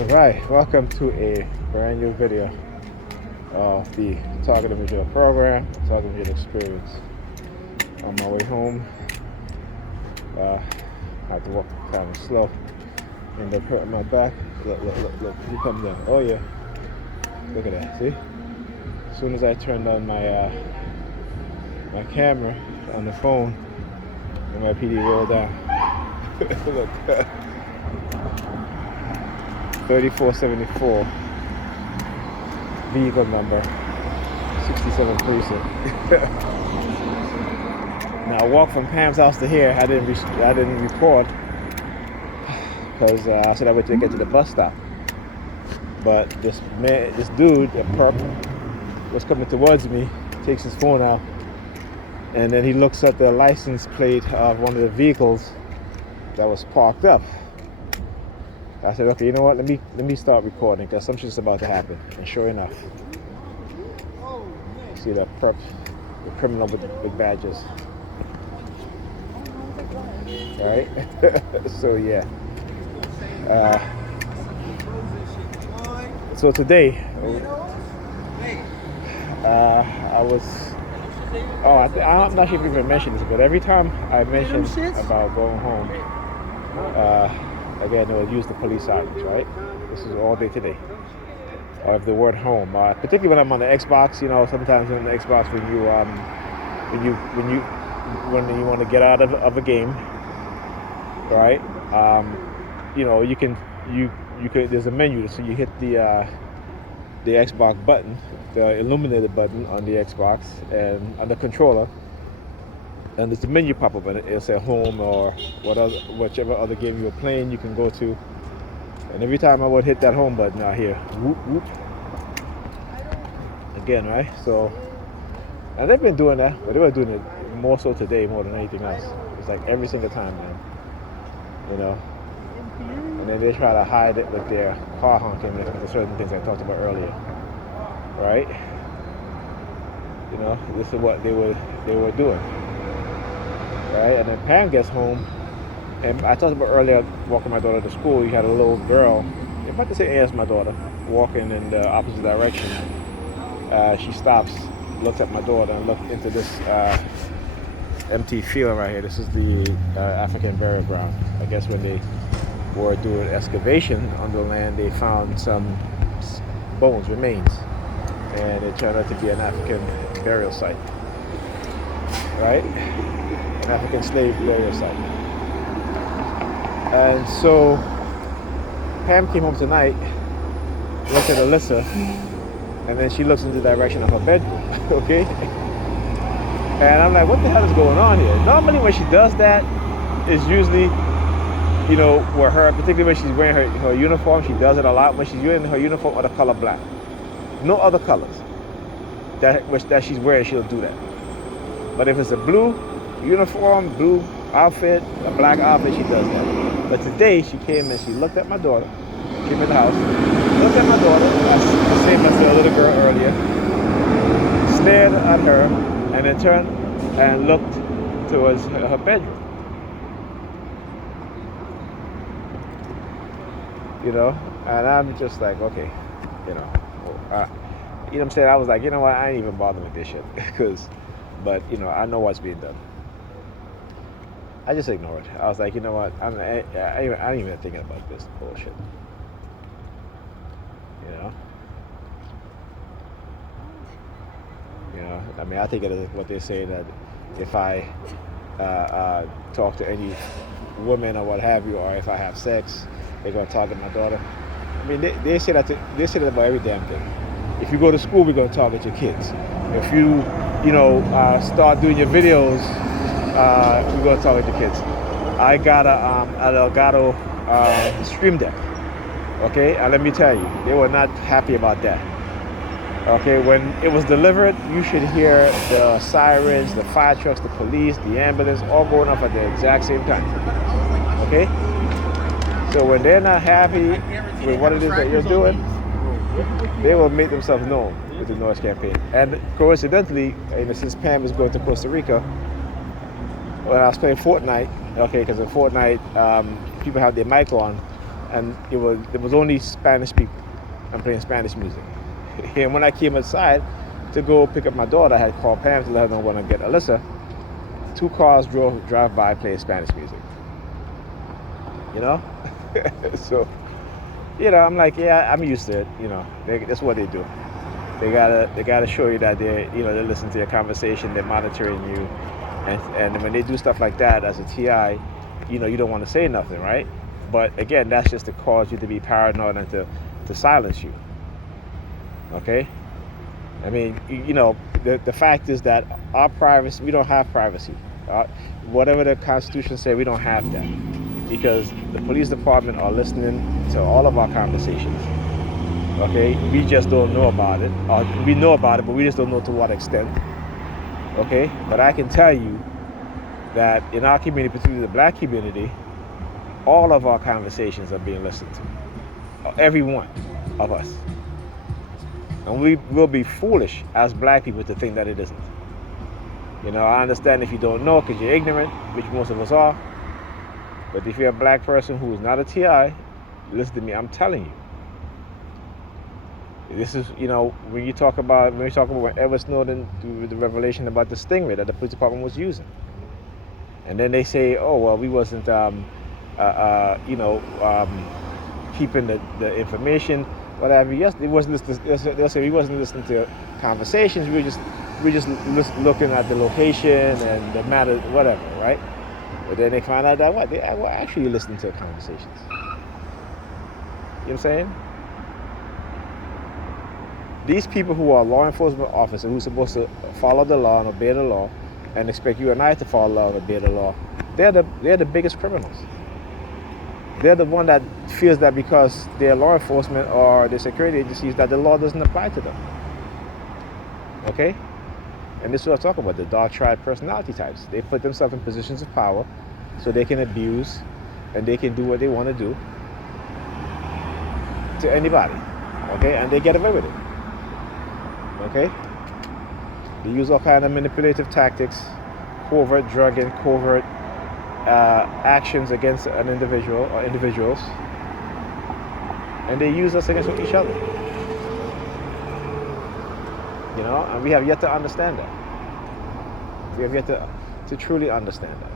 Alright, welcome to a brand new video of the Targeted Visual Program, Targeted Visual Experience. On my way home, I have to walk kind of slow, end up hurting my back. Look, you come down. Oh yeah, look at that, see? As soon as I turned on my my camera on the phone, NYPD rolled down. Look, 3474 vehicle number, 67 precinct. Now I walked from Pam's house to here. I didn't record because I said I wait till I get to the bus stop. But this dude, a perp, was coming towards me, takes his phone out, and then he looks at the license plate of one of the vehicles that was parked up. I said, okay, you know what? Let me start recording because something's about to happen. And sure enough, see the perp, the criminal with badges. All right. So yeah. So today, I was. Oh, I'm not sure if you even mentioned this, but every time I mention about going home, again, they'll use the police sirens, right? This is all day today. Or if the word home, particularly when I'm on the Xbox, you know, sometimes on the Xbox when you want to get out of a game, right? You know, you could there's a menu, so you hit the Xbox button, the illuminated button on the Xbox and on the controller, and there's a menu pop up and it'll say home or whichever other game you were playing you can go to. And every time I would hit that home button, I hear whoop whoop again, right? So, and they've been doing that, but they were doing it more so today more than anything else. It's like every single time, man. You know. And then they try to hide it with their car honking and the certain things I talked about earlier, right? You know, this is what they were doing, right? And then Pam gets home, and I talked about earlier walking my daughter to school. You had a little girl, I'm about to say as my daughter, walking in the opposite direction. She stops, looks at my daughter, and looks into this empty field right here. This is the African burial ground. I guess when they were doing excavation on the land, they found some bones, remains, and it turned out to be an African burial site, right? An African slave burial site. And so Pam came home tonight, looked at Alyssa, and then she looks in the direction of her bedroom, okay? And I'm like, what the hell is going on here? Normally when she does that, it's usually, you know, where her, particularly when she's wearing her uniform, she does it a lot when she's wearing her uniform of the color black. No other colors that she's wearing, she'll do that. But if it's a blue uniform, blue outfit, a black outfit, she does that. But today she came and she looked at my daughter, came in the house, looked at my daughter, the same as the little girl earlier, stared at her, and then turned and looked towards her bedroom. You know, and I'm just like, okay, you know what I'm saying? I was like, you know what, I ain't even bothering with this shit, but you know, I know what's being done. I just ignored it. I was like, you know what, I ain't even thinking about this bullshit. You know, I mean, I think it is what they say, that if I talk to any woman or what have you, or if I have sex, they're gonna target my daughter. I mean, they say that about every damn thing. If you go to school, we're gonna target your kids. If you start doing your videos, we're gonna target your kids. I got an Elgato Stream Deck. Okay, and let me tell you, they were not happy about that. Okay, when it was delivered, you should hear the sirens, the fire trucks, the police, the ambulance, all going off at the exact same time. Okay? So when they're not happy with what it is that you're doing, they will make themselves known with the noise campaign. And coincidentally, since Pam is going to Costa Rica, when I was playing Fortnite, okay, because in Fortnite, people have their mic on, and there was only Spanish people and playing Spanish music. And when I came outside to go pick up my daughter, I had called Pam to let her know when I get Alyssa. 2 cars drive by playing Spanish music. You know, so I'm like, yeah, I'm used to it. That's what they do. They gotta show you that they're listening to your conversation, they're monitoring you, and when they do stuff like that as a TI, you don't want to say nothing, right? But again, that's just to cause you to be paranoid and to silence you. Okay? I mean, the fact is that our privacy, we don't have privacy. Whatever the Constitution says, we don't have that, because the police department are listening to all of our conversations. Okay, we just don't know about it. We know about it, but we just don't know to what extent. Okay, but I can tell you that in our community, particularly the black community, all of our conversations are being listened to. Every one of us. And we will be foolish as black people to think that it isn't. I understand if you don't know because you're ignorant, which most of us are. But if you're a black person who is not a TI, listen to me, I'm telling you. This is, when we talk about when Edward Snowden, the revelation about the stingray that the police department was using. And then they say, oh, well, we wasn't, keeping the information, whatever. Yes, they'll say we wasn't listening to conversations. We were just looking at the location and the matter, whatever, right? But then they find out that they were actually listening to conversations. You know what I'm saying? These people who are law enforcement officers who are supposed to follow the law and obey the law and expect you and I to follow the law and obey the law, they're the biggest criminals. They're the one that feels that because they're law enforcement or the security agencies that the law doesn't apply to them. Okay? And this is what I talk about, the dark triad personality types. They put themselves in positions of power so they can abuse and they can do what they want to do to anybody. Okay? And they get away with it. Okay? They use all kinds of manipulative tactics, covert drugging, covert actions against an individual or individuals, and they use us against each other. And we have yet to understand that. We have yet to truly understand that.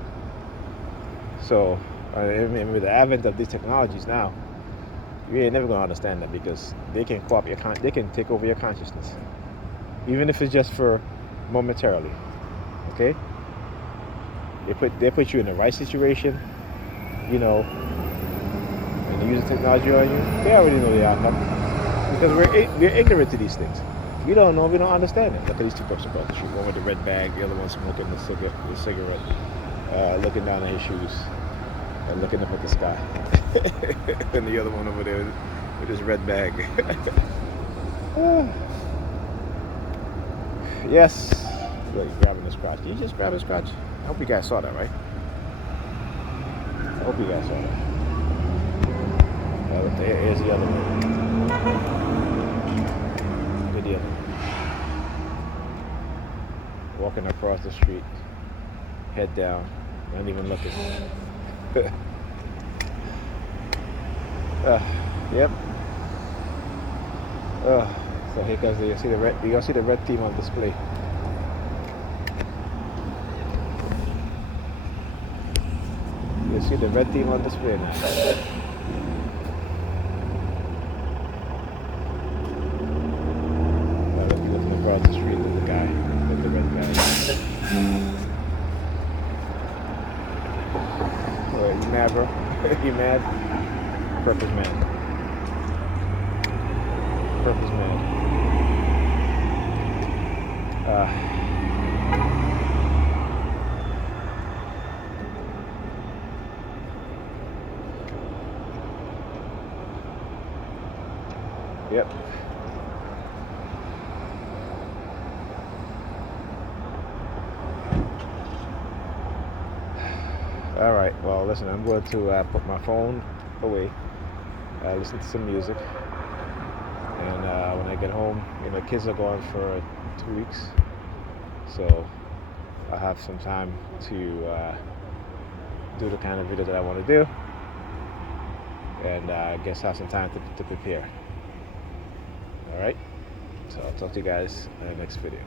So, with the advent of these technologies now, you ain't never gonna understand that, because they can they can take over your consciousness, even if it's just for momentarily. Okay? They put you in the right situation, and they use the technology on you. They already know the outcome, because we're ignorant to these things. We don't know. We don't understand it. Look at these 2 perps across the street. One with the red bag, the other one smoking the cigarette, looking down at his shoes and looking up at the sky. And the other one over there with his red bag. Yes. Look, he's grabbing the scratch. Did you just grab the scratch? I hope you guys saw that, right? I hope you guys saw that. Here's the other one. Look at the other one. Walking across the street, head down, not even looking. Yep. So here comes you see the red. You gonna see the red team on display. You see the red team on display now. Looking across the street with the guy with the red bag. You mad, bro? You mad? Perp is mad. Perp is mad. Yep. All right. Well, listen. I'm going to put my phone away, listen to some music, and when I get home, the kids are gone for 2 weeks, so I have some time to do the kind of video that I want to do, and I guess have some time to prepare. All right. So I'll talk to you guys in the next video.